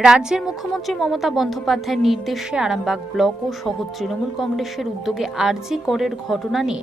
রাজ্যের মুখ্যমন্ত্রী মমতা বন্দ্যোপাধ্যায়ের নির্দেশে আরামবাগ ব্লক ও সহ তৃণমূল কংগ্রেসের উদ্যোগে আরজি করের ঘটনা নিয়ে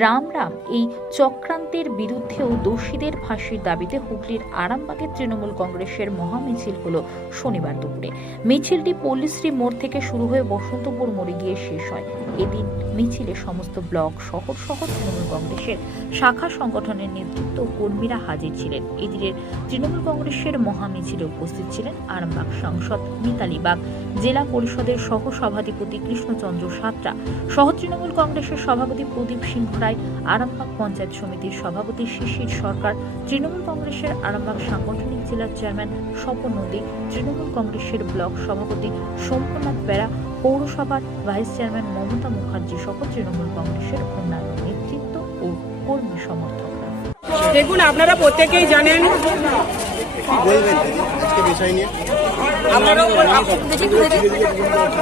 রাম রাম এই চক্রান্তের বিরুদ্ধে ও দোষীদের ফাঁসির দাবিতে হুগলির আরামবাগের তৃণমূল কংগ্রেসের মহামিছিল হল শনিবার দুপুরে। মিছিলটি পল্লীশ্রী মোড় থেকে শুরু হয়ে বসন্তপুর মোড়ে গিয়ে শেষ হয়। এদিন মিছিলে সমস্ত ব্লক, শহর শহর তৃণমূল কংগ্রেসের শাখা সংগঠনের নেতৃত্ব কর্মীরা হাজির ছিলেন। এদিনের তৃণমূল কংগ্রেসের মহামিছিলে উপস্থিত ছিলেন আরামবাগ সাংসদ মিতালি বাগ, জেলা পরিষদের সহ সভাধিপতি কৃষ্ণচন্দ্র সাঁতরা সহ তৃণমূল কংগ্রেসের সভাপতি প্রদীপ সিংহ রায়, আরামবাগ পঞ্চায়েত সমিতির সভাপতি শিশির সরকার তৃণমূল কংগ্রেসের আরামবাগ সাংগঠনিক জেলার চেয়ারম্যান স্বপন নদী তৃণমূল কংগ্রেসের ব্লক সভাপতি শম্ভুনাথ বেড়া পৌরসভার ভাইস চেয়ারম্যান মমতা মুখার্জি সহ তৃণমূল কংগ্রেসের অন্যান্য নেতৃত্ব ও কর্মী সমর্থকরা। দেখুন আপনারা প্রত্যেকেই জানেন কি বলবেন? আজকে বিষয় নিয়ে।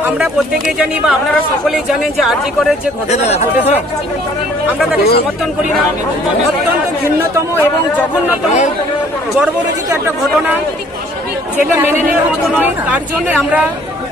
আমরা প্রত্যেকেই জানি বা আপনারা সকলেই জানেন যে আরজি করের যে ঘটনাটা ঘটেছে আমরা তাকে সমর্থন করি না। অত্যন্ত ঘৃণ্যতম এবং জঘন্যতম গর্বরচিত একটা ঘটনা। যেটা মেনে নেওয়ার মতো নয়। তার জন্য আমরা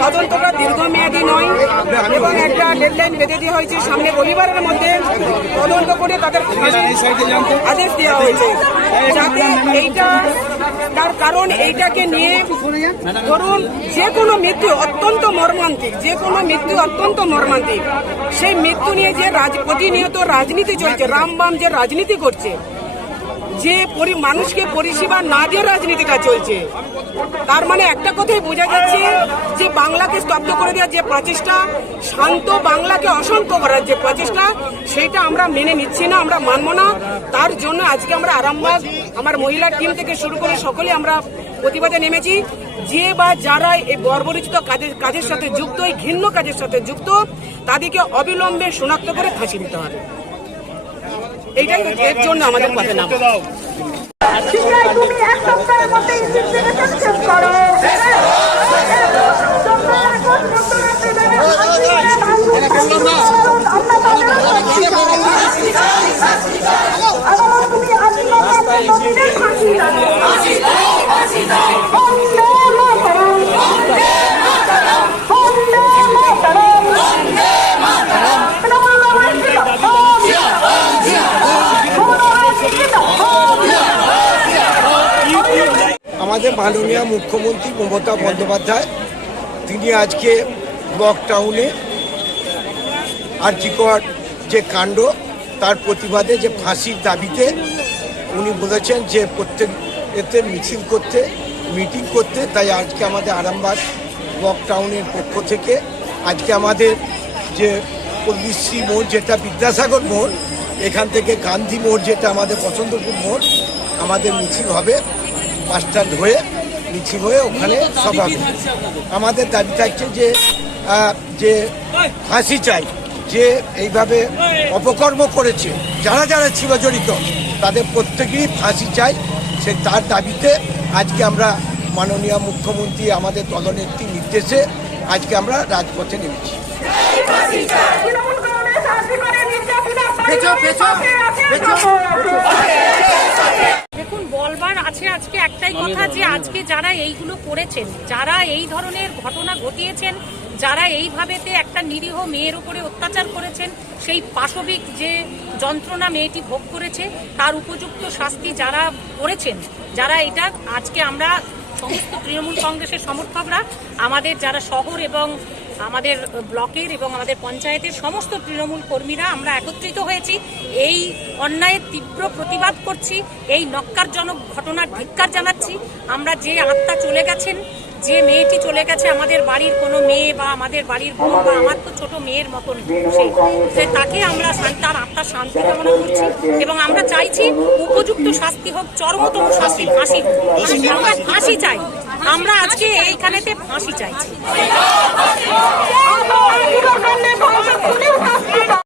তদন্তটা দীর্ঘমেয়াদী নয় এবং একটা ডেডলাইন বেঁধে দেওয়া হয়েছে। সামনে রবিবারের মধ্যে তদন্ত করে তাদের আদেশ দেওয়া হয়েছে। যাতে এইটা তার কারণ এইটাকে নিয়ে ধরুন যে কোনো মৃত্যু অত্যন্ত মর্মান্তিক যে কোনো মৃত্যু অত্যন্ত মর্মান্তিক। সেই মৃত্যু নিয়ে যে প্রতিনিয়ত রাজনীতি চলছে রামবাম যে রাজনীতি করছে যে মানুষকে পরিষেবা না দিয়ে রাজনীতিটা চলছে, তার মানে একটা কথাই বোঝা যাচ্ছে যে বাংলাকে স্তব্ধ করে দেওয়ার যে প্রচেষ্টা, শান্ত বাংলাকে অশান্ত করার যে প্রচেষ্টা, সেটা আমরা মেনে নিচ্ছি না, আমরা মানব না। তার জন্য আজকে আমরা আরামবাগ, আমার মহিলা টিম থেকে শুরু করে সকলে আমরা প্রতিবাদে নেমেছি। যে বা যারা এই বর্বরিচিত কাজের কাজের সাথে যুক্ত, এই ঘৃণ্য কাজের সাথে যুক্ত, তাদেরকে অবিলম্বে শনাক্ত করে ফাঁসি দিতে হবে। এইটাই এর জন্য আমাদের কথা না আমাদের মাননীয় মুখ্যমন্ত্রী মমতা বন্দ্যোপাধ্যায়, তিনি আজকে ব্লক টাউনে আর্জিকর যে কাণ্ড, তার প্রতিবাদে যে ফাঁসির দাবিতে উনি বলেছেন যে প্রত্যেক এতে মিছিল করতে, মিটিং করতে, তাই আজকে আমাদের আরামবাগ ব্লক টাউনের পক্ষ থেকে আজকে আমাদের যে পল্লীশ্রী মোড়, যেটা বিদ্যাসাগর মোড়, এখান থেকে গান্ধী মোড়, যেটা আমাদের বসন্তপুর মোড়, আমাদের মিছিল হবে। বাস স্ট্যান্ড হয়ে মিছিল হয়ে ওখানে সভা হবে। আমাদের দাবি থাকছে যে যে ফাঁসি চাই যে এইভাবে অপকর্ম করেছে যারা যারা ছিল জড়িত তাদের প্রত্যেকেরই ফাঁসি চাই। সে তার দাবিতে আজকে আমরা মাননীয় মুখ্যমন্ত্রী আমাদের দলনেত্রীর নির্দেশে আজকে আমরা রাজপথে নেমেছি। বলবার আছে আজকে একটাই কথা যে আজকে যারা এইগুলো করেছেন যারা এই ধরনের ঘটনা ঘটিয়েছেন যারা এইভাবেতে একটা নিরীহ মেয়ের উপরে অত্যাচার করেছেন সেই পাশবিক যে যন্ত্রণা মেয়েটি ভোগ করেছে তার উপযুক্ত শাস্তি যারা করেছেন যারা এটা আজকে আমরা সমস্ত তৃণমূল কংগ্রেসের সমর্থকরা, আমাদের যারা শহর এবং আমাদের ব্লকের এবং আমাদের পঞ্চায়েতের সমস্ত তৃণমূল কর্মীরা আমরা একত্রিত হয়েছি। এই অন্যায়ের তীব্র প্রতিবাদ করছি, এই নক্কারজনক ঘটনার ধিক্কার জানাচ্ছি। আমরা যে আত্মা চলে গেছেন যে মেয়েটি চলে গেছে আমাদের বাড়ির কোনো মেয়ে বা আমাদের বাড়ির বোন বা আমার তো ছোট মেয়ের মতন সে তাকে আমরা তার আত্মার শান্তি কামনা করছি এবং আমরা চাইছি উপযুক্ত শাস্তি হোক চরমতম শাস্তি ফাঁসি আমরা ফাঁসি চাই আমরা আজকে এইখানেতে ফাঁসি চাইছি